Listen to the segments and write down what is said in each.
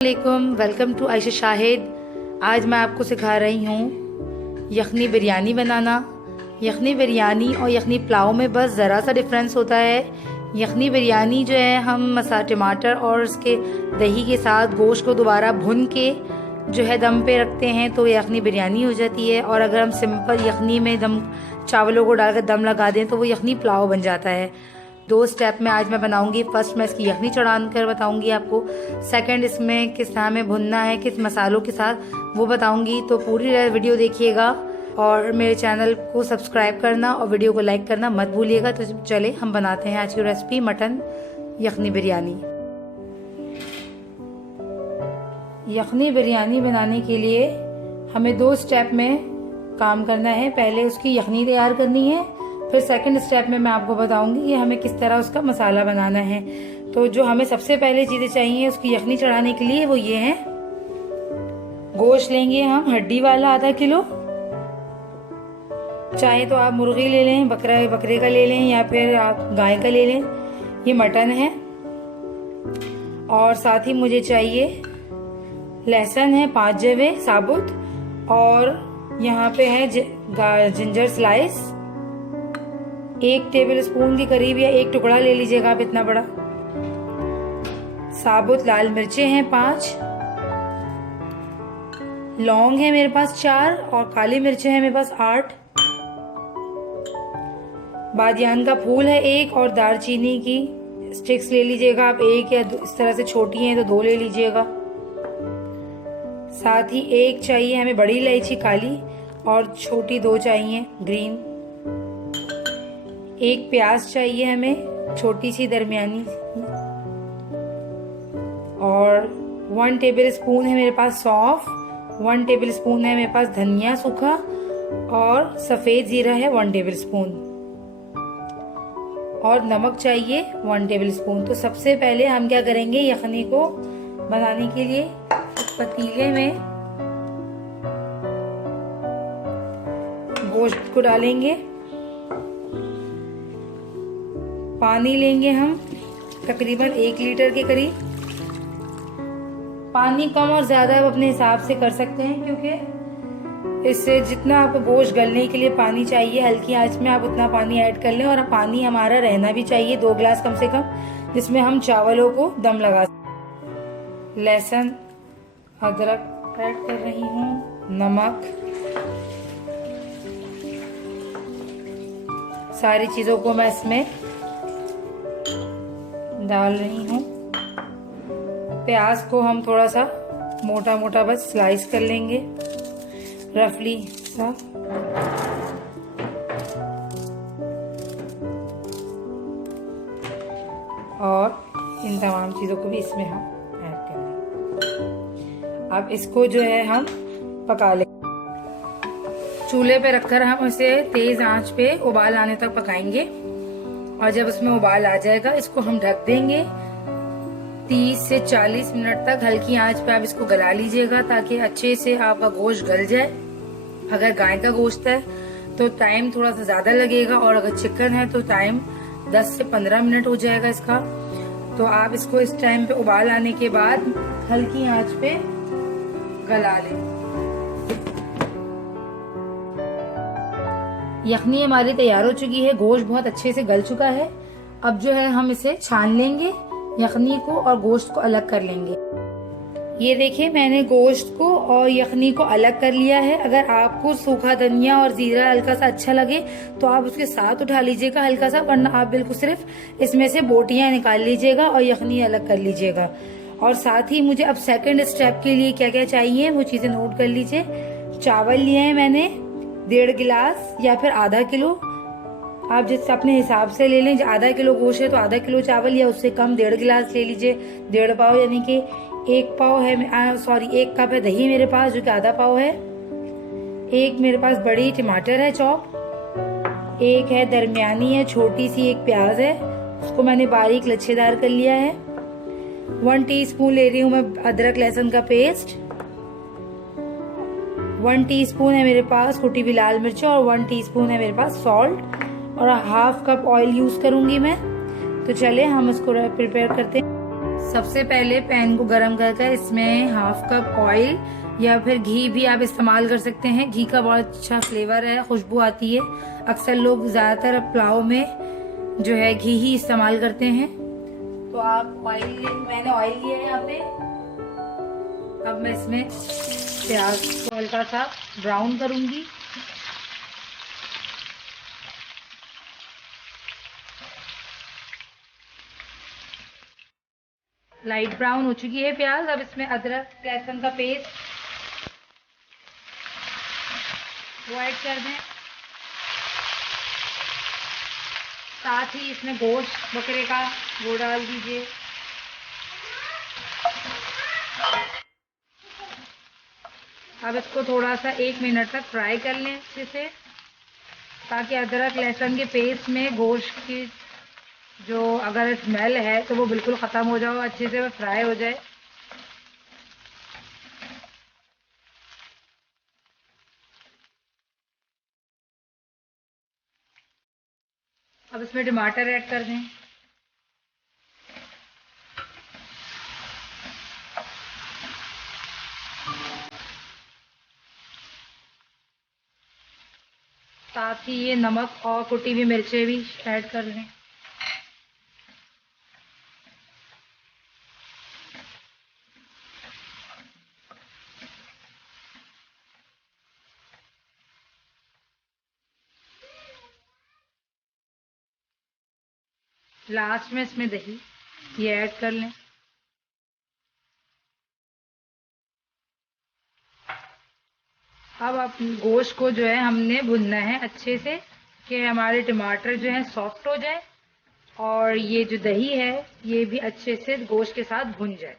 वालेकुम, welcome to Ayesha Shahid. आज मैं आपको सिखा रही हूँ यखनी बिरयानी बनाना। यखनी बिरयानी और यखनी पुलाव में बस ज़रा सा डिफरेंस होता है। यखनी बिरयानी जो है हम टमाटर और उसके दही के साथ गोश्त को दोबारा भुन के जो है दम पे रखते हैं तो यखनी बिरयानी हो जाती है। और अगर हम सिंपल यखनी में दम चावलों को डालकर दम लगा दें तो वो यखनी पुलाव बन जाता है। 2 स्टेप में आज मैं बनाऊंगी। फर्स्ट मैं इसकी यखनी चढ़ा कर बताऊंगी आपको। सेकंड इसमें किस तरह में भुनना है, किस मसालों के साथ, वो बताऊंगी। तो पूरी वीडियो देखिएगा और मेरे चैनल को सब्सक्राइब करना और वीडियो को लाइक करना मत भूलिएगा। तो चले हम बनाते हैं आज की रेसिपी मटन यखनी बिरयानी। यखनी बिरयानी बनाने के लिए हमें 2 स्टेप में काम करना है। पहले उसकी यखनी तैयार करनी है, फिर सेकंड स्टेप में मैं आपको बताऊंगी कि हमें किस तरह उसका मसाला बनाना है। तो जो हमें सबसे पहले चीजें चाहिए उसकी यखनी चढ़ाने के लिए वो ये हैं। गोश्त लेंगे हम हड्डी वाला आधा किलो, चाहे तो आप मुर्गी ले लें, बकरे का ले लें या फिर आप गाय का ले लें। ये मटन है। और साथ ही मुझे चाहिए लहसुन है 5 जवे साबुत, और यहाँ पे है जिंजर स्लाइस 1 टेबल स्पून के करीब, या 1 टुकड़ा ले लीजिएगा आप इतना बड़ा। साबुत लाल मिर्चें हैं 5, लौंग है मेरे पास 4 और काली मिर्चें हैं मेरे पास 8, बादियान का फूल है 1 और दालचीनी की स्टिक्स ले लीजिएगा आप 1, या इस तरह से छोटी हैं तो 2 ले लीजिएगा। साथ ही 1 चाहिए हमें बड़ी इलायची काली और छोटी 2 चाहिए ग्रीन। 1 प्याज चाहिए हमें छोटी सी दरमियानी, और 1 टेबल स्पून है मेरे पास सौंफ, 1 टेबल स्पून है मेरे पास धनिया सूखा, और सफेद जीरा है 1 टेबल स्पून, और नमक चाहिए 1 टेबल स्पून। तो सबसे पहले हम क्या करेंगे, यखनी को बनाने के लिए पतीले में गोश्त को डालेंगे। पानी लेंगे हम तकरीबन 1 लीटर के करीब। पानी कम और ज्यादा आप अपने हिसाब से कर सकते हैं, क्योंकि इससे जितना आपको गोश्त गलने के लिए पानी चाहिए हल्की आंच में आप उतना पानी ऐड कर लें। और पानी हमारा रहना भी चाहिए 2 गिलास कम से कम, जिसमें हम चावलों को दम लगा सकें। लहसुन अदरक ऐड कर रही हूँ, नमक, सारी चीजों को मैं इसमें डाल रही हूँ। प्याज को हम थोड़ा सा मोटा मोटा बस स्लाइस कर लेंगे रफली सा, और इन तमाम चीजों को भी इसमें हम ऐड कर लेंगे। अब इसको जो है हम पका लेंगे। चूल्हे पे रखकर हम इसे तेज आंच पे उबाल आने तक पकाएंगे, और जब उसमें उबाल आ जाएगा इसको हम ढक देंगे 30 से 40 मिनट तक। हल्की आंच पे आप इसको गला लीजिएगा ताकि अच्छे से आपका गोश्त गल जाए। अगर गाय का गोश्त है तो टाइम थोड़ा सा ज्यादा लगेगा, और अगर चिकन है तो टाइम 10 से 15 मिनट हो जाएगा इसका। तो आप इसको इस टाइम पे उबाल आने के बाद हल्की आंच पे गला लें। यखनी हमारी तैयार हो चुकी है, गोश्त बहुत अच्छे से गल चुका है। अब जो है हम इसे छान लेंगे, यखनी को और गोश्त को अलग कर लेंगे। ये देखिए मैंने गोश्त को और यखनी को अलग कर लिया है। अगर आपको सूखा धनिया और जीरा हल्का सा अच्छा लगे तो आप उसके साथ उठा लीजिएगा हल्का सा, वरना आप बिल्कुल सिर्फ इसमें से बोटियां निकाल लीजिएगा और यखनी अलग कर लीजिएगा। और साथ ही मुझे अब सेकंड स्टेप के लिए क्या क्या चाहिए वो चीजें नोट कर लीजिए। चावल लिए हैं मैंने 1.5 गिलास या फिर आधा किलो, आप जिस अपने हिसाब से ले लें। आधा किलो गोश्त है तो आधा किलो चावल, या उससे कम 1.5 गिलास ले लीजिए। 1.5 पाव यानी कि 1 पाव है, 1 कप है दही मेरे पास जो कि आधा पाव है। 1 मेरे पास बड़ी टमाटर है चॉप, 1 है दरमियानी है छोटी सी, 1 प्याज है, उसको मैंने बारीक लच्छेदार कर लिया है। 1 टीस्पून ले रही हूँ मैं अदरक लहसुन का पेस्ट, 1 टीस्पून है मेरे पास कुटी हुई लाल मिर्च, और 1 टीस्पून है मेरे पास सॉल्ट, और 1/2 कप ऑयल यूज करूंगी मैं। तो चले हम इसको प्रिपेयर करते हैं। सबसे पहले पैन को गरम करके इसमें हाफ कप ऑयल या फिर घी भी आप इस्तेमाल कर सकते हैं। घी का बहुत अच्छा फ्लेवर है, खुशबू आती है। अक्सर लोग ज्यादातर पुलाव में जो है घी ही इस्तेमाल करते हैं। तो आप मैंने ऑयल लिया है यहाँ पे। अब मैं इसमें प्याज को हल्का सा ब्राउन करूंगी। लाइट ब्राउन हो चुकी है प्याज। अब इसमें अदरक लहसुन का पेस्ट वो ऐड कर दें। साथ ही इसमें गोश्त बकरे का वो डाल दीजिए। अब इसको थोड़ा सा 1 मिनट तक फ्राई कर लें अच्छे से, ताकि अदरक लहसुन के पेस्ट में गोश्त की जो अगर स्मेल है तो वो बिल्कुल ख़त्म हो जाए, अच्छे से वो फ्राई हो जाए। अब इसमें टमाटर ऐड कर दें। साथ ही ये नमक और कुटी हुई मिर्चें भी ऐड कर लें। लास्ट में इसमें दही ये ऐड कर लें। अब गोश्त को जो है हमने भुनना है अच्छे से, कि हमारे टमाटर जो है सॉफ्ट हो जाए और ये जो दही है ये भी अच्छे से गोश्त के साथ भुन जाए।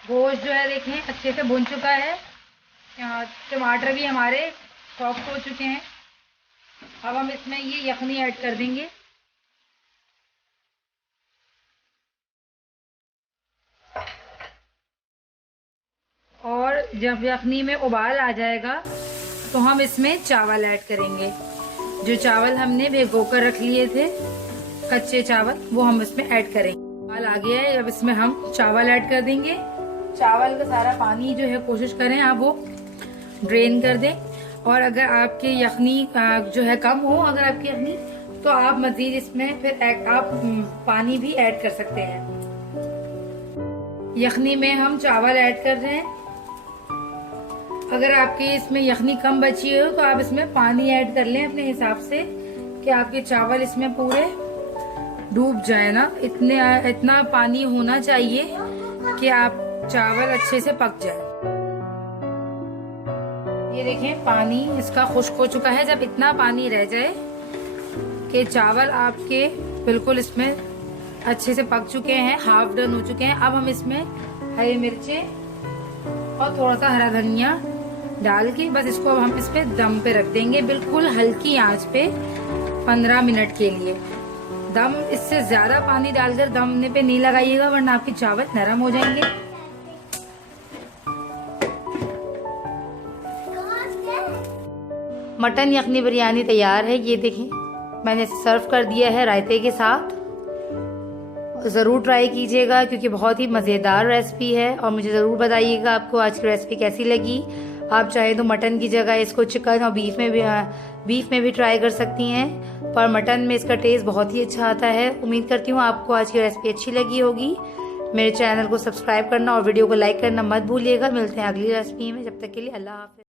गोश्त जो है देखें अच्छे से भुन चुका है। यहाँ टमाटर भी हमारे सॉफ्ट हो चुके हैं। अब हम इसमें ये यखनी ऐड कर देंगे। और जब यखनी में उबाल आ जाएगा तो हम इसमें चावल ऐड करेंगे। जो चावल हमने भिगोकर रख लिए थे कच्चे चावल, वो हम इसमें ऐड करेंगे। उबाल आ गया है, अब इसमें हम चावल ऐड कर देंगे। चावल का सारा पानी जो है कोशिश करें आप वो ड्रेन कर दें। और अगर आपके यखनी जो है कम हो, अगर आपकी यखनी, तो आप मजीद इसमें फिर आप पानी भी ऐड कर सकते हैं। यखनी में हम चावल ऐड कर रहे हैं। अगर आपके इसमें यखनी कम बची हो तो आप इसमें पानी ऐड कर लें अपने हिसाब से, कि आपके चावल इसमें पूरे डूब जाए ना। इतना पानी होना चाहिए कि आप चावल अच्छे से पक जाए। ये देखें पानी इसका खुश्क हो चुका है। जब इतना पानी रह जाए कि चावल आपके बिल्कुल इसमें अच्छे से पक चुके हैं, हाफ डन हो चुके हैं, अब हम इसमें हरी मिर्चें और थोड़ा सा हरा धनिया डाल के बस इसको अब हम इस पे दम पे रख देंगे, बिल्कुल हल्की आंच पे 15 मिनट के लिए। दम इससे ज्यादा पानी डालकर दमने पे नहीं लगाइएगा, वरना आपके चावल नरम हो जाएंगे। मटन यखनी बिरयानी तैयार है। ये देखें मैंने सर्व कर दिया है रायते के साथ। ज़रूर ट्राई कीजिएगा क्योंकि बहुत ही मज़ेदार रेसिपी है। और मुझे ज़रूर बताइएगा आपको आज की रेसिपी कैसी लगी। आप चाहे तो मटन की जगह इसको चिकन और बीफ में भी ट्राई कर सकती हैं, पर मटन में इसका टेस्ट बहुत ही अच्छा आता है। उम्मीद करती हूँ आपको आज की रेसिपी अच्छी लगी होगी। मेरे चैनल को सब्सक्राइब करना और वीडियो को लाइक करना मत भूलिएगा। मिलते हैं अगली रेसिपी में, जब तक के लिए अल्लाह हाफ़िज़।